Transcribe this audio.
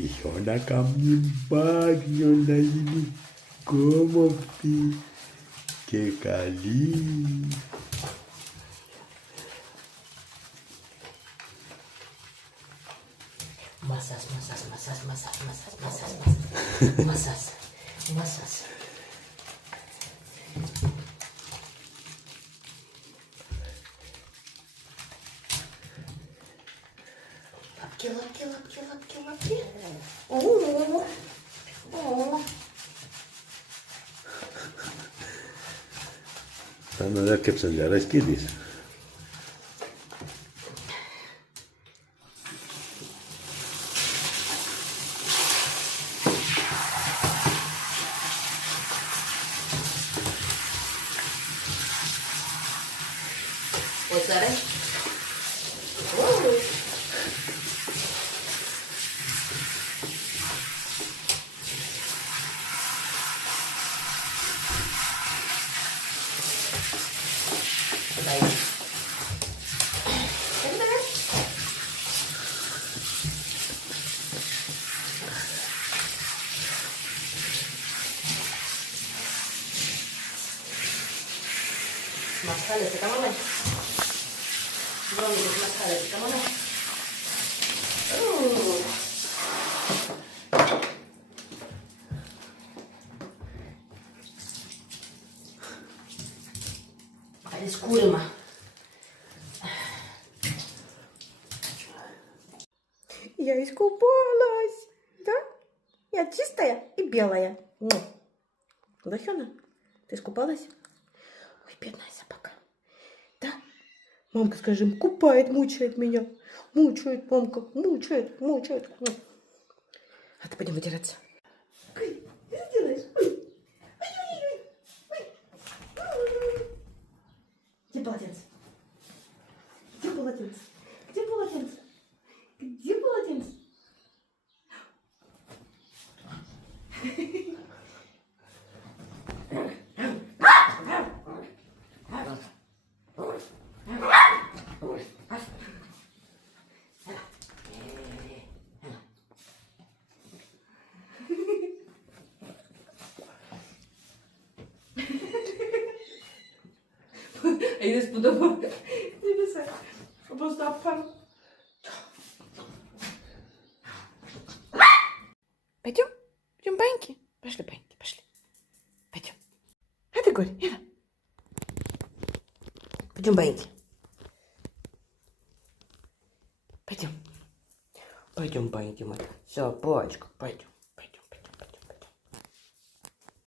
Еще на камне багнем на комнаты текали. Массаж, массаж, массаж, массаж, массаж, массаж, массаж, массаж, массаж. Лапки, лапки, лапки, лапки, лапки. О-о-о. О. Надо кепсать, раскидывай. Ось зараз. О. Дай. Маскали, это кому? Вроде бы маскали, это кому? Рискуемо. Я искупалась, да? Я чистая и белая. Лохёна, ты искупалась? Ой, бедная собака. Да? Мамка, скажем, купает, мучает меня. Мучает, мамка, мучает, мучает. А ты пойдем вытираться. Ой, что ты делаешь? Ой. Ой. Где полотенце? Где полотенце? Где полотенце? Где полотенце? А я сподобала. Дивися. Просто обпал. Пойдем? Пойдем баньки? Пошли баньки, пошли. Пойдем. А ты говори, Ира. Пойдем баньки. Пойдем. Пойдем баньки, моя собачка, пойдем.